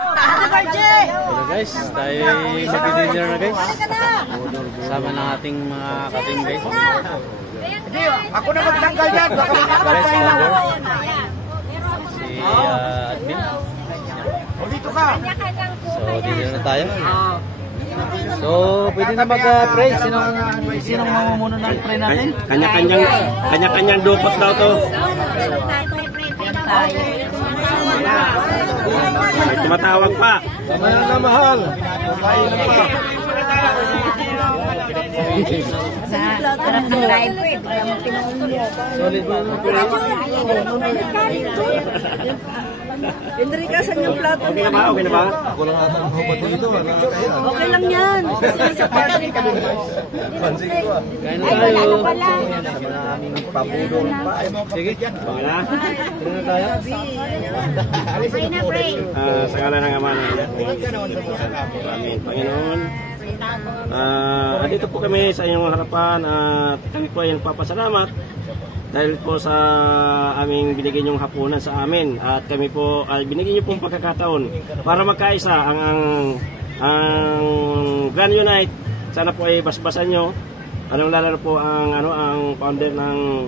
Hello guys, tayo mag-dinner na guys. Sama ng ating mga kating guys. Ako na magtanggal yan. Baka makapagpahin ako. Si Admin. O dito ka. So, dinner na tayo. So, pwede na mag-pray. Sinong mamumuno ng pray natin? Kanya-kanyang dukot daw to. May tumatawag pa. Mahal na mahal. Solid mo na pray. Hindi ka sa inyong plato. Okay na ba? Okay na ba? Ako lang ata ang hubad dito. Okay lang yan. Sa party ka. Kain na tayo. Sama na aming pabudong pa. Sige. Okay na? Pray na tayo. Sa ngalan ng Ama ng Amen. Panginoon. Andito po kami sa inyong harapan at kami po ay nagpapasalamat dahil po sa aming binigyan yung hapunan sa amin at kami po ay binigyan niyo pong pagkakataon para magkaisa ang Grand Unite. Sana po ay basbasan nyo, lalo po ang founder ng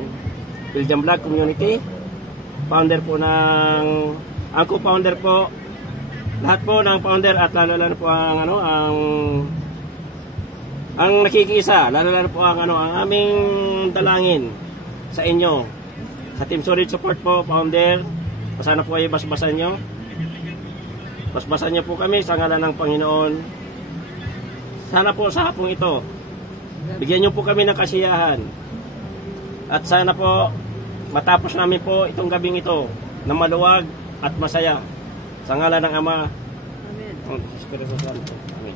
Belgium Vlog Community, founder po ng ang co-founder po, lahat po ng founder at lalo po ang nakikiisa, lalo po ang aming dalangin sa inyo, sa Team Solid Support po, founder. Sana po ay basbasan nyo. Basbasan nyo po kami sa ngalan ng Panginoon. Sana po sa hapong ito, bigyan nyo po kami ng kasiyahan. At sana po, matapos namin po itong gabing ito, na maluwag at masaya. Sa ngalan ng Ama. Amen. Ang Espiritu Santo.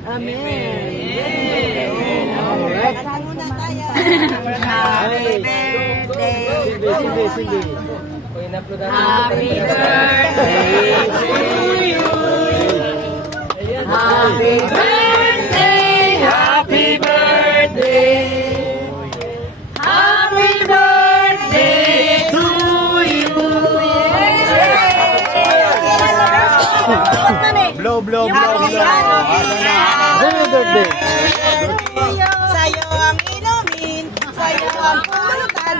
Amen. Amen. Alright. Happy birthday. Sige. Happy birthday to you. Happy birthday. Happy birthday. Happy birthday to you. Blow. Happy birthday. Sa'yo ang inumin, sa'yo ang pulutan.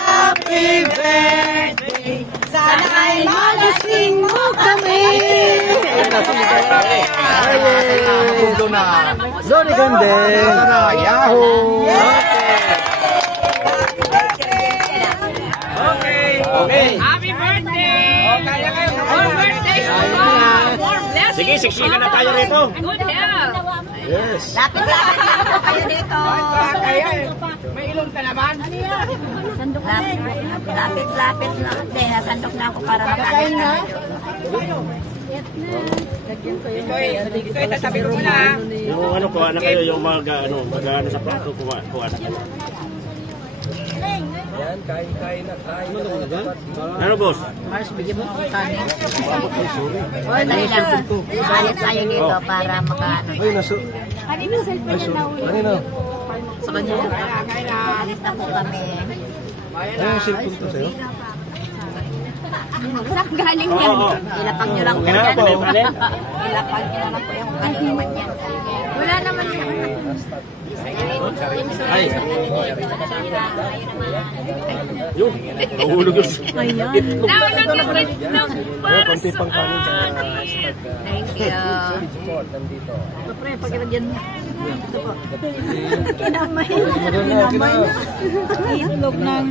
Happy birthday. Sana ay malasing mo kami. Pundo na. Lori Gande. Sana, yahoo. Okay. Happy birthday! More birthdays to come! More blessings! Sige, siksikan na tayo rito. Good health! Yes. Lapit-lapit lang po kayo dito. May ilong ka naman? Lapit-lapit lang. Hindi, nasandok na ako para makain na. Ito ay tatabi ko na. Yung kuha na kayo, yung mag sa plato, kuha na kayo. Ano, boss? Mars, bigyan mo akong kanin. Oy, dali lang. Alis tayo dito para makaano. Ay, naso. Ano na? Sa kanya. Alis na po kami. Ano yung cellphone to sa'yo? Saan galing yan? Ilapag nyo lang po yan. Ilapag nyo lang po yung kaniwan yan. Wala naman yan. Ay. Yung, mahulog yun. Konti pang kanin. Thank you. Pre, pagkakagyan mo. Kinamay na. Itlog ng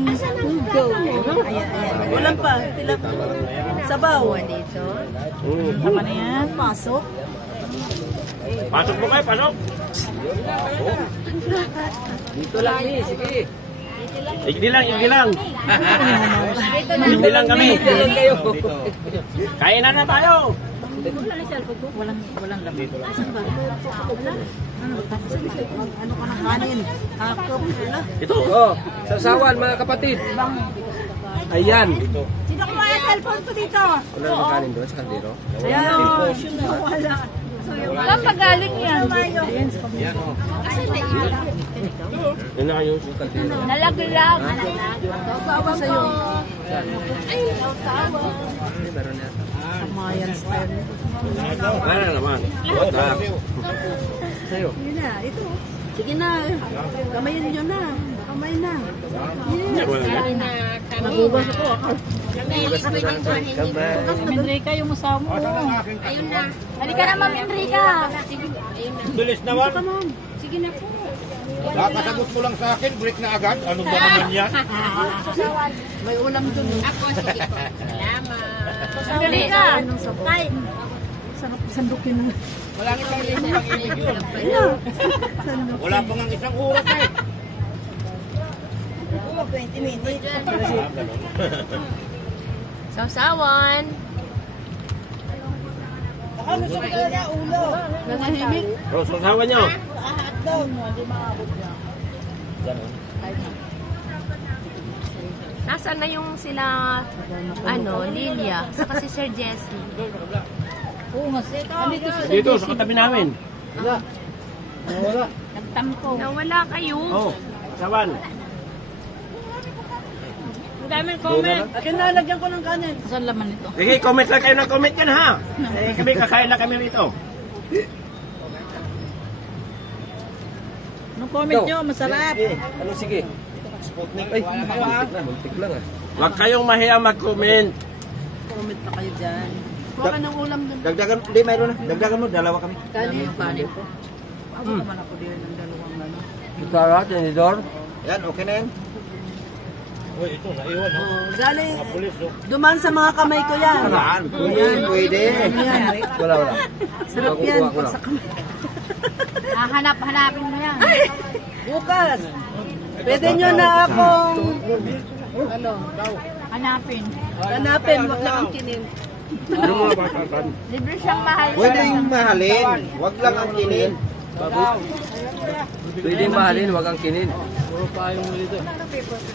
go. Ayan. Walang pa. Sabaw. Dito. Tama na yan. Pasok. Pasok mo kayo, pasok. Dito lang sige. Igdi lang. Igdi lang kami. Kain na tayo. Walang lamig. Asan ba? Ano ka ng kanin? Hakap. Ito. Sasawan mga kapatid. Ayan. Sino ko mga cellphone ko dito? Wala na kanin doon sa kandero. Ayan. Wala. Saan pagaling yan? Yun na kayo. Nalaglag. Bawa sa'yo. Kamayan style. Ano naman? What's Sa'yo. Yun na, ito. Sige na. Kamayan nyo na. Kamay na. Nagugas ako. Enrica, yung asawa mo. Ayun na. Halika na, Ma'am Enrica. Bilis naman. Sige na po. Kakasagot mo lang sa akin, break na agad. Ano ba naman yan? May ulam dun. Ako, sige po. Salamat. Enrica. Tay. Sarap sandukin na. Wala nang pang-ibig yun. Wala pa nga isang oras eh. 20 minutes. Sausawan. Nanahimik. Rose, magsawa nyo. Nasaan na yung sila, Lilia, saka si Sir Jesse? Oo nga. Andito si Dito, sa katabi namin. Wala. Nagtampo. Nawala kayo. Oh, sawan. Ang daming comment. Akin na, lagyan ko ng kanin. Saan laman ito? Sige, comment lang kayo ng comment yan ha. Kami kakain na kami rito. Anong comment nyo? Masarap. Ano sige? Sputnik. Ay, muntik na. Muntik lang ah. Huwag kayong mahiya mag-comment. Comment pa kayo dyan. Huwag ka ng ulam dun. Dagdagan, hindi mayroon na. Dagdagan mo, dalawa kami. Kanin yung kanin po. Ako naman ako din ng dalawang ano. Sara, tinidor. Yan, okay na yan. Uy, ito, naiwan. Galing, Pulis, oh. duman sa mga kamay ko yan. Saan? Pwede. Wala. Sarap yan. Pag sa kamay. Hanapin mo yan. Bukas. Pwede nyo na akong Hanapin. hanapin. Wag lang ang kinin. Ano mga batasan? Libre siyang mahal. Pwede yung mahalin. Wag lang ang kinin. Pwede yung mahalin, wag ang kinin.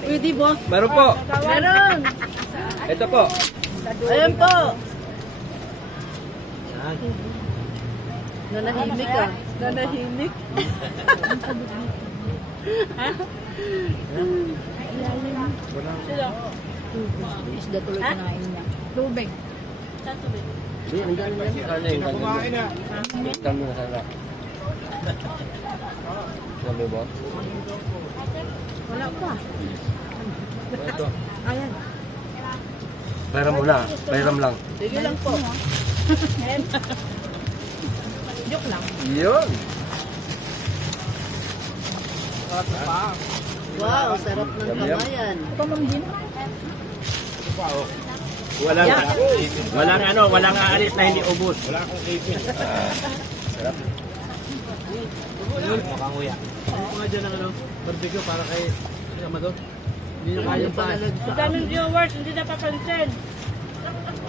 Pwede boss. Meron po. Meron. Ito po. Ayan po. Nanahimik ka. Nanahimik. Isda tuloy kinain niya. Tubig. Hindi, ang galing yan. Kanin, Kumain na. Ikan mo na sana. Sabi ba? Wala pa. Ito. Ayan. Pairam muna. Pairam lang. Sige lang po. Joke lang. Yun. Wow, sarap ng kamayan. Walang aalis na hindi ubos. Wala akong ipin. Barbecue para kay Amador. Hindi na kaya pa. Ang daming viewers, hindi na papansin.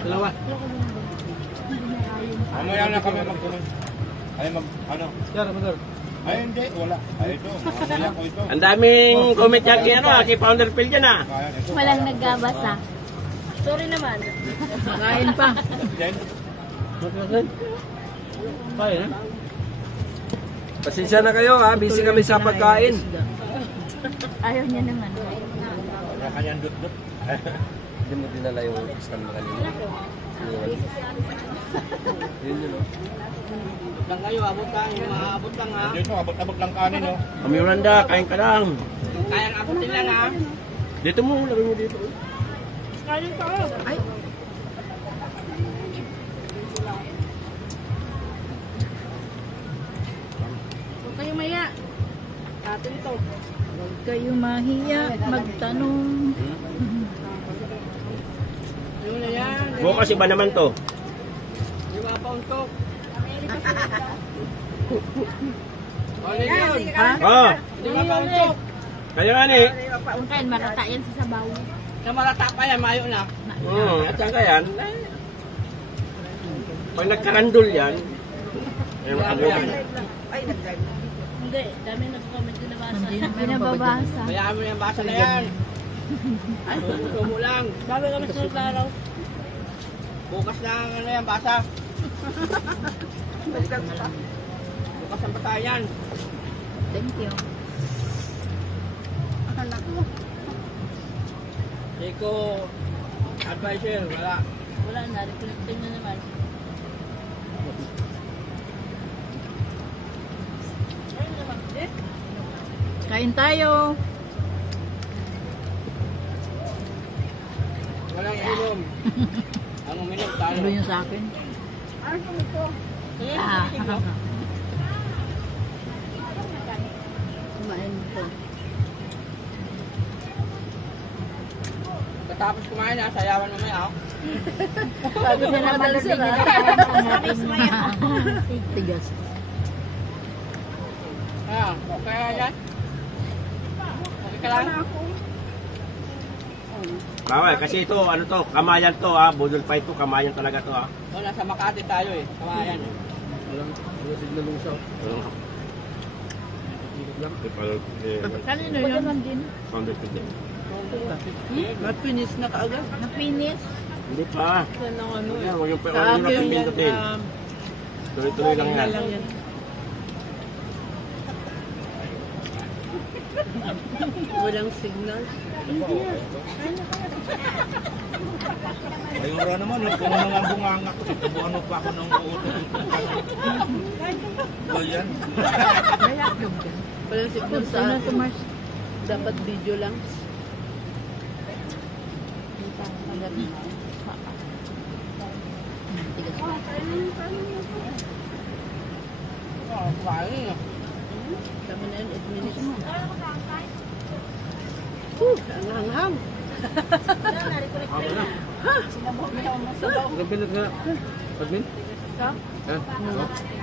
Dalawa. Mamaya na kami mag-comment. Ay, ano? Scar, Amador. Ay, hindi. Wala. Ay, ito. Mamaya ko ito. Ang daming comment yan kay Founder Phil dyan ha. Kaya ito. Walang nagbabasa. Sorry naman. Kain pa. Then, Kaya na. Pasensya na kayo ha. Busy kami sa pagkain. Ayaw niya naman. wala kanyang dut-dut. Hindi mo dinala yung stand mo kanina. Yun yun o. Dito, abot-abot lang kanin, oh. Kami Yolanda, kain ka lang. Kaya abutin lang ha. Dito mo, lagay mo dito. Kanin pa. Ay. Huwag kayo maya. Atin to. Huwag kayo mahiya, magtanong. Yung na yan. Bukas iba naman to. Yung mga pauntok. Ha? Oh, Yung mga pauntok. kaya nga ni. Pauntayin, marata yan sa sabaw. Yung marata pa yan, mayo na. At saka yan, pag nagkarandol yan, ay makagawin. Hindi, dami nag-comment din nabasa. Pinababasa. Bayaan mo yung basa na yan. Ay, gusto mo lang. Bago kami sunod na araw. Bukas na ano yan, basa. Bukas ang batayan. Thank you. Hindi ko Advisor, wala. Wala na, reconnecting na naman. Kain tayo. Walang inom. Ang uminom tayo. Ano yung sa akin? Ah. Kumain ko. Katapos kumain na, sayawan mo may ako. Sabi niya naman na tigas. Kaya yan. Okay ka lang? Bawal, kasi ito, ano to, kamayan to ha, budol fight to, kamayan talaga to ha. O, nasa Makati tayo eh. Kamayan eh. Kanino yun? Napinis na kaagad. Napinis? Hindi pa. Yan ang ano eh. Yan, huwag yung huwag yung napipindutin. Tuloy-tuloy lang yan. yan. Walang signal. Ay, wala naman. Kung ano nga bunganga ko, ano pa ako ng uutot. O yan. Walang signal sa akin. Dapat video lang. Kumain eh. Tama na yun, 8 minutes. Ang hanghang.